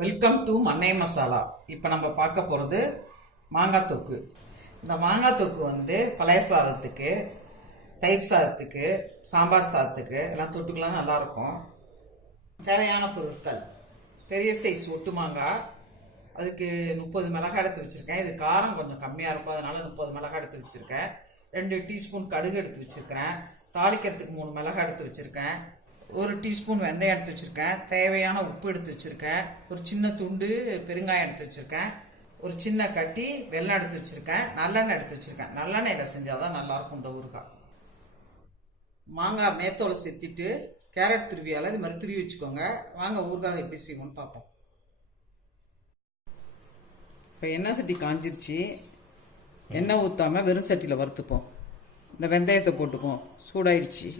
Welcome to மண்ணை மசாலா. இப்போ நம்ம பார்க்க போகிறது மாங்காய் தொக்கு. இந்த மாங்காய் தொக்கு வந்து பழைய சாதத்துக்கு, தயிர் சாதத்துக்கு, சாம்பார் சாதத்துக்கு எல்லாம் தொட்டுக்கலாம், நல்லாயிருக்கும். தேவையான பொருட்கள்: பெரிய சைஸ் ஒட்டு மாங்காய், அதுக்கு 30 மிளகாய் எடுத்து வச்சுருக்கேன். இது காரம் கொஞ்சம் கம்மியாக இருக்கும், அதனால் 30 மிளகாய் எடுத்து வச்சுருக்கேன். 2 டீஸ்பூன் கடுகு எடுத்து வச்சுருக்கிறேன். தாளிக்கிறதுக்கு 3 மிளகாய் எடுத்து வச்சுருக்கேன். 1 டீஸ்பூன் வெந்தயம் எடுத்து வச்சுருக்கேன். தேவையான உப்பு எடுத்து வச்சுருக்கேன். ஒரு சின்ன துண்டு பெருங்காயம் எடுத்து வச்சுருக்கேன். ஒரு சின்ன கட்டி வெல்லம் எடுத்து வச்சுருக்கேன். நல்லெண்ணெய் எடுத்து வச்சுருக்கேன். நல்லெண்ணெயில் செஞ்சால் தான் நல்லாயிருக்கும் இந்த ஊறுகாய். மாங்காய் மேத்தோலை செத்திட்டு கேரட் துருவியால் இது மாதிரி துருவி வச்சுக்கோங்க. வாங்க ஊறுகாய் எப்படி செய்வோம்னு பார்ப்போம். இப்போ எண்ணெய் சட்டி காஞ்சிருச்சு. எண்ணெய் ஊற்றாமல் வெறும் சட்டியில் வறுத்துப்போம். இந்த வெந்தயத்தை போட்டுப்போம். சூடாயிடுச்சு.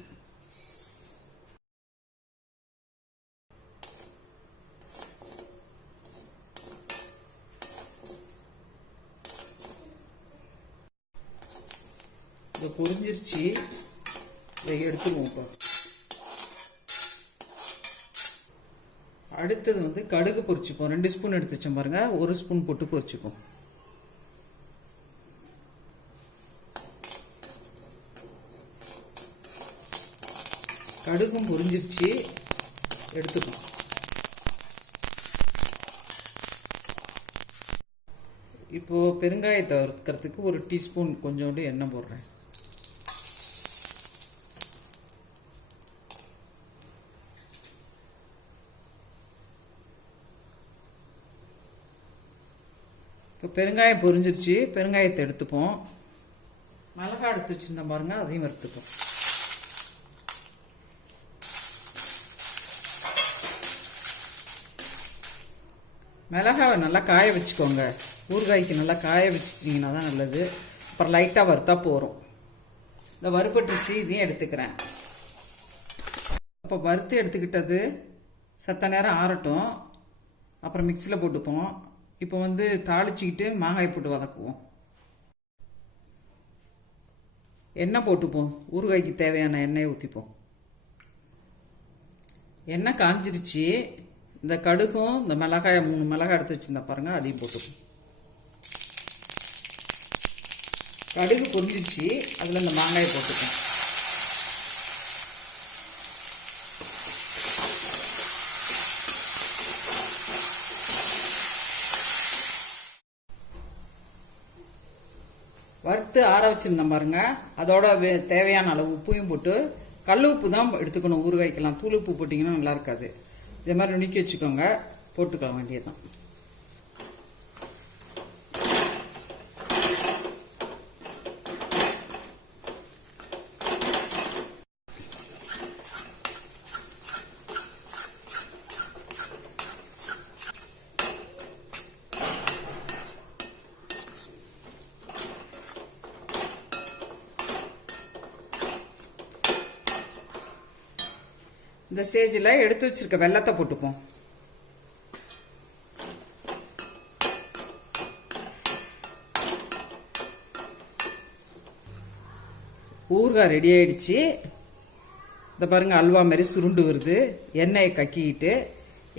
இதை பொரிஞ்சிருச்சு. இதை எடுத்துருவோம். இப்போ அடுத்தது வந்து கடுகு பொரிச்சுப்போம். 2 ஸ்பூன் எடுத்து வச்சோம் பாருங்க. 1 ஸ்பூன் போட்டு பொரிச்சுப்போம். கடுகும் பொரிஞ்சிருச்சு, எடுத்துப்போம். இப்போ பெருங்காயத்தை வறுக்கிறதுக்கு 1 டீஸ்பூன் கொஞ்சோண்டு எண்ணெய் போடுறேன். இப்போ பெருங்காயம் பொரிஞ்சிருச்சு. பெருங்காயத்தை எடுத்துப்போம். மிளகாய் எடுத்து வச்சுருந்தா பாருங்க, அதையும் வறுத்துப்போம். மிளகாவை நல்லா காய வச்சுக்கோங்க. ஊறுகாய்க்கு நல்லா காய வச்சுட்டிங்கன்னா தான் நல்லது. அப்புறம் லைட்டாக வறுத்தா போகிறோம். இந்த வறுபட்டுருச்சு, இதையும் எடுத்துக்கிறேன். அப்போ வறுத்து எடுத்துக்கிட்டது சத்த நேரம் ஆறட்டும். அப்புறம் மிக்சியில் போட்டுப்போம். இப்போ வந்து தாளிச்சிக்கிட்டு மாங்காய் போட்டு வதக்குவோம். எண்ணெய் போட்டுப்போம். ஊறுகாய்க்கு தேவையான எண்ணெயை ஊற்றிப்போம். எண்ணெய் காஞ்சிருச்சு. இந்த கடுகும் இந்த மிளகாயை 3 மிளகாய் எடுத்து வச்சுருந்தா பாருங்கள், அதையும் போட்டுப்போம். கடுகு பொரிஞ்சிருச்சு. அதில் இந்த மாங்காயை போட்டுப்போம். வறுத்து ஆற வச்சுருந்தேன் பாருங்க. அதோட தேவையான அளவு உப்பையும் போட்டு, கல் உப்பு தான் எடுத்துக்கணும் ஊறுகாய்க்கெல்லாம். தூள் உப்பு போட்டிங்கன்னா நல்லா இருக்காது. இதே மாதிரி நுணுக்கி வச்சுக்கோங்க, போட்டுக்கலாம் வேண்டியதுதான். இந்த ஸ்டேஜில் எடுத்து வச்சிருக்க வெல்லத்தை போட்டுப்போம். ஊறுகாய் ரெடி ஆயிடுச்சு. இந்த பாருங்க, அல்வா மாதிரி சுருண்டு வருது. எண்ணெயை கக்கிக்கிட்டு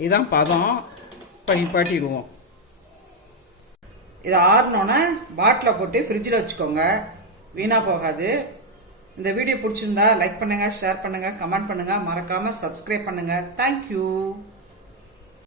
இதான் பதம். நிப்பாட்டிடுவோம். இதை ஆறினோன்னே பாட்டில் போட்டு ஃப்ரிட்ஜில் வச்சுக்கோங்க, வீணாக போகாது. இந்த வீடியோ பிடிச்சிருந்தா லைக் பண்ணுங்கள், ஷேர் பண்ணுங்கள், கமெண்ட் பண்ணுங்கள், மறக்காமல் சப்ஸ்கிரைப் பண்ணுங்கள். தேங்க்யூ.